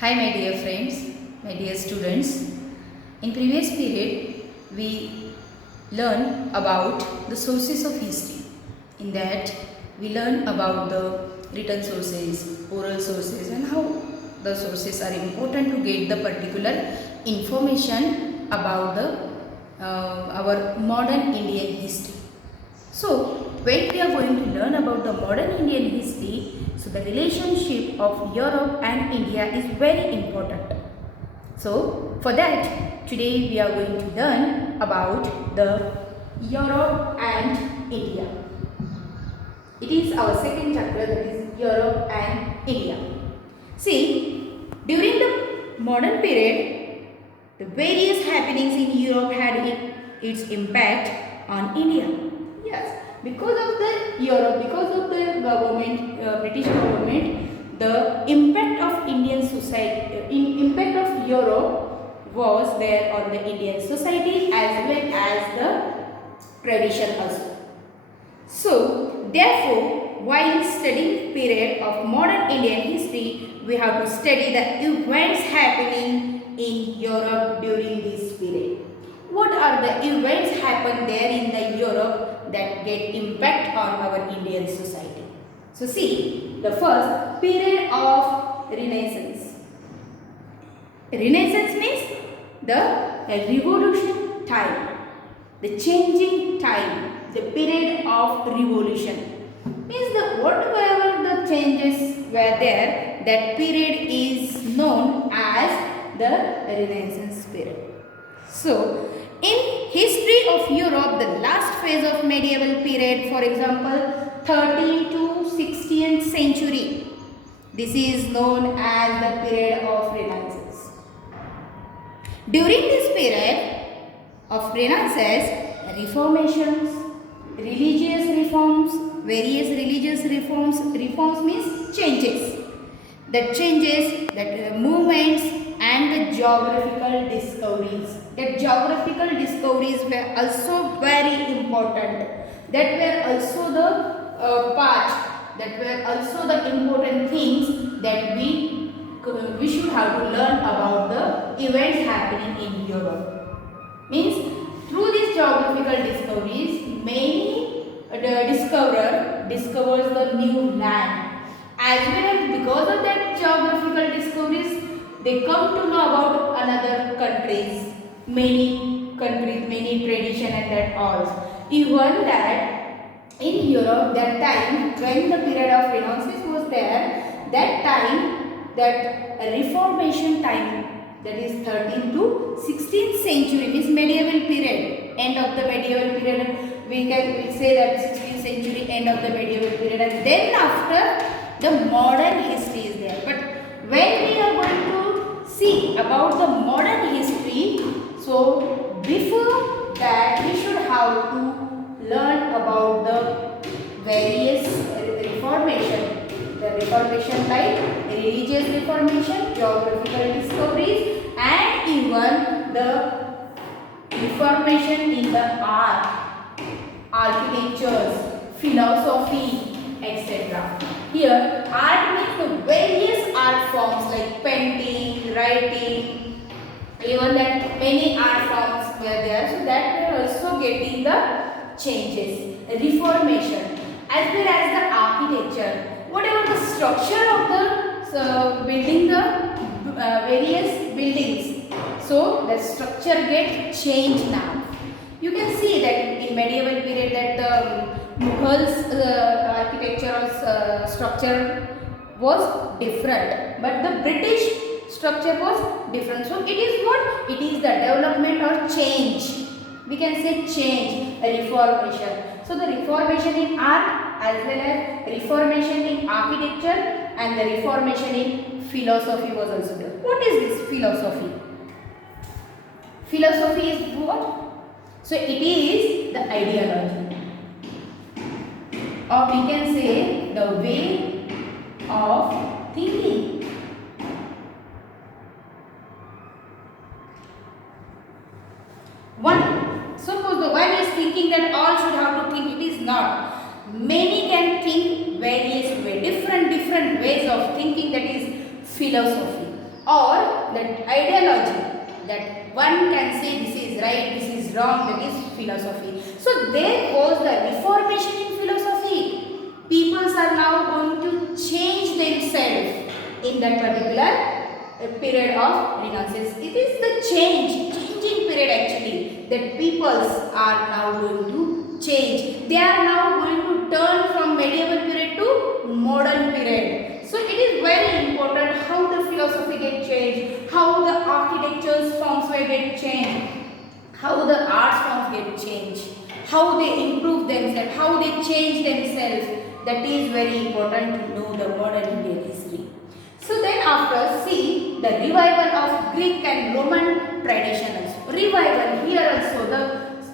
Hi my dear friends, my dear students. In previous period, we learned about the sources of history. In that, we learned about the written sources, oral sources and how the sources are important to get the particular information about our modern Indian history. So, when we are going to learn about the modern Indian history, so the relationship of Europe and India is very important. So, for that, today we are going to learn about the Europe and India. It is our second chapter, that is Europe and India. See, during the modern period, the various happenings in Europe had its impact on India. Yes, because of the Europe, because of the government, British government, the impact of Indian society, impact of Europe was there on the Indian society as well as the tradition also. So, therefore, while studying period of modern Indian history, we have to study the events happening in Europe during this period. What are the events happen there in the Europe that get impact on our Indian society? So see, the first period of Renaissance. Renaissance means the revolution time, the changing time, the period of revolution. Means the whatever the changes were there, that period is known as the Renaissance period. So, in history of Europe, the last phase of medieval period, for example, 13th to 16th century, this is known as the period of Renaissance. During this period of Renaissance, reformations, religious reforms, various religious reforms means changes. That changes, that movements and the geographical discoveries. That geographical discoveries were also very important. That were also the part, that were also the important things that we should have to learn about the events happening in Europe. Means through these geographical discoveries, many discovers the new land. As well as because of that geographical discoveries, they come to know about another countries, many tradition and that all. Even that in Europe, that time when the period of Renaissance was there, that time, that Reformation time, that is 13th to 16th century, means medieval period, end of the medieval period, we say that 16th century, end of the medieval period, and then after the modern history is there. But when we are going to see about the modern history, so before that we should have to learn about the various reformation. The reformation like religious reformation, geographical discoveries and even the reformation in the art, architectures, philosophy, etc. Here, art means the various art forms like painting, writing, even that many art forms were there. So that we are also getting the changes, reformation, as well as the architecture. Whatever the structure of the building, the various buildings, so the structure gets changed now. You can see that in medieval period that the Mughals architecture or structure was different, but the British structure was different. So it is what? It is the development or change. We can say change, a reformation. So the reformation in art as well as reformation in architecture and the reformation in philosophy was also there. What is this philosophy? Philosophy is what? So it is the ideology, or we can say the way of thinking. Suppose the one is thinking that all should have to think, it is not. Many can think various ways, different ways of thinking, that is philosophy. or that ideology, that one can say this is right, this is wrong, that is philosophy. So there was the reformation in philosophy. Peoples are now going to change themselves in that particular period of Renaissance. It is the changing period actually, that peoples are now going to change. They are now going to turn from medieval period to modern period. So it is very important how the philosophy get changed, how the architecture's forms will get changed, how the arts forms get changed, how they improve themselves, how they change themselves. That is very important to know the modern Indian history. So then after, see the revival of Greek and Roman traditions. Revival, here also the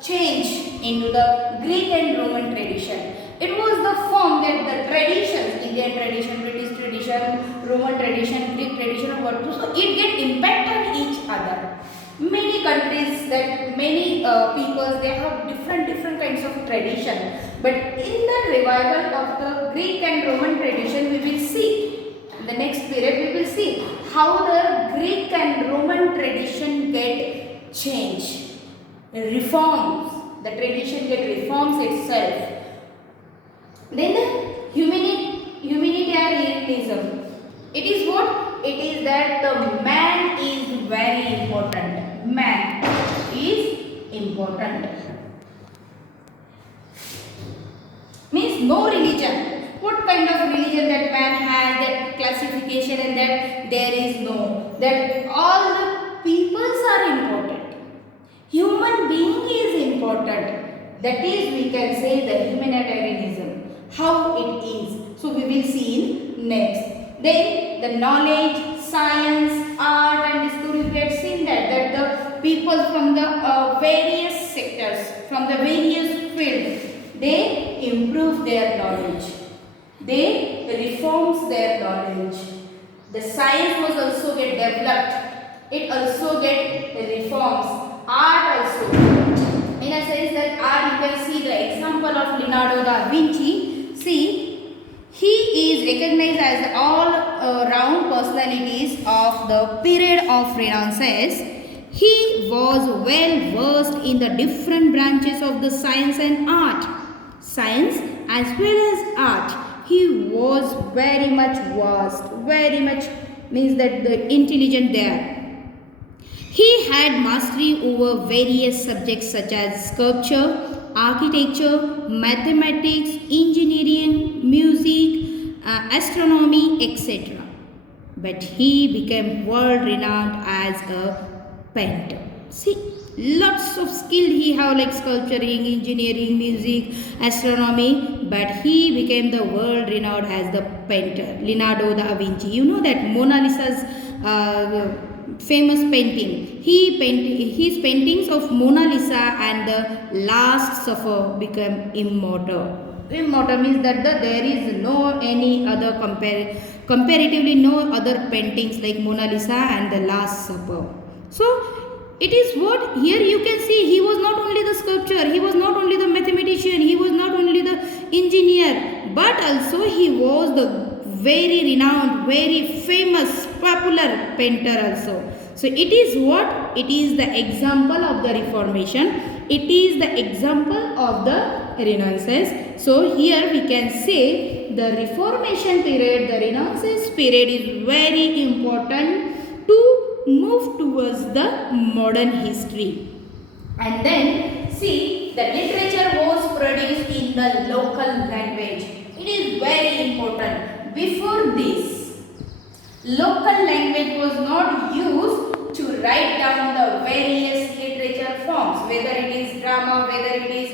change into the Greek and Roman tradition. It was the form that the traditions, Indian tradition, British tradition, Roman tradition, Greek tradition, so it get impact on each other. Many countries, that many peoples, they have different kinds of tradition. But in the revival of the Greek and Roman tradition, we will see, in the next period we will see how the Greek and Roman tradition get changed, reforms, the tradition get reforms itself. Then the humanitarianism. It is what? It is that the man is very important. Man is important. Means no religion. What kind of religion that man has, that classification, and that there is no. That all the peoples are important. Human being is important. That is, we can say, the humanitarianism. How it is. So we will see in next. Then the knowledge, science, art and history, we have seen that the people from the various sectors, from the various fields, they improve their knowledge. They reforms their knowledge. The science was also get developed. It also get reforms. Art also. In a sense that art, you can see the example of Leonardo da Vinci. See, he is recognized as all-round personalities of the period of Renaissance. He was well versed in the different branches of the science and art. Science as well as art. He was very much vast, very much means that the intelligent there. He had mastery over various subjects such as sculpture, architecture, mathematics, engineering, music, astronomy, etc. But he became world renowned as a painter. See, lots of skill he have, like sculpturing, engineering, music, astronomy, but he became the world renowned as the painter, Leonardo da Vinci. You know that Mona Lisa's famous painting. He painted his paintings of Mona Lisa and the Last Supper became immortal. Immortal means that there is no any other comparatively no other paintings like Mona Lisa and the Last Supper. So it is what here you can see, he was not only the sculptor, he was not only the mathematician, he was not only the engineer, but also he was the very renowned, very famous, popular painter also. So it is what? It is the example of the Reformation. It is the example of the Renaissance. So here we can say the Reformation period, the Renaissance period is very important to move towards the modern history. And then see, the literature was produced in the local language. It is very important. Before this, local language was not used to write down the various literature forms, whether it is drama, whether it is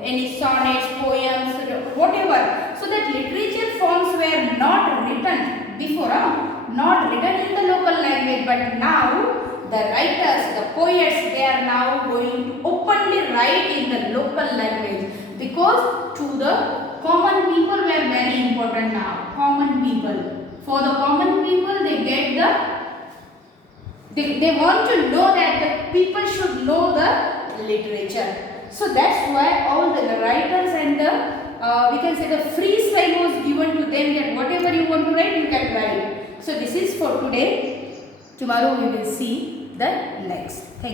any sonnets, poems, whatever. So that literature forms were not written before, not written in the local language, but now the writers, the poets, they are now going to openly write in the local language, because to the common people were very important now. Common people. For the common people, they get they want to know that the people should know the literature. So that's why all the writers and the we can say the free style was given to them, that whatever you want to write, you can write. So this is for today. Tomorrow we will see the next. Thank you.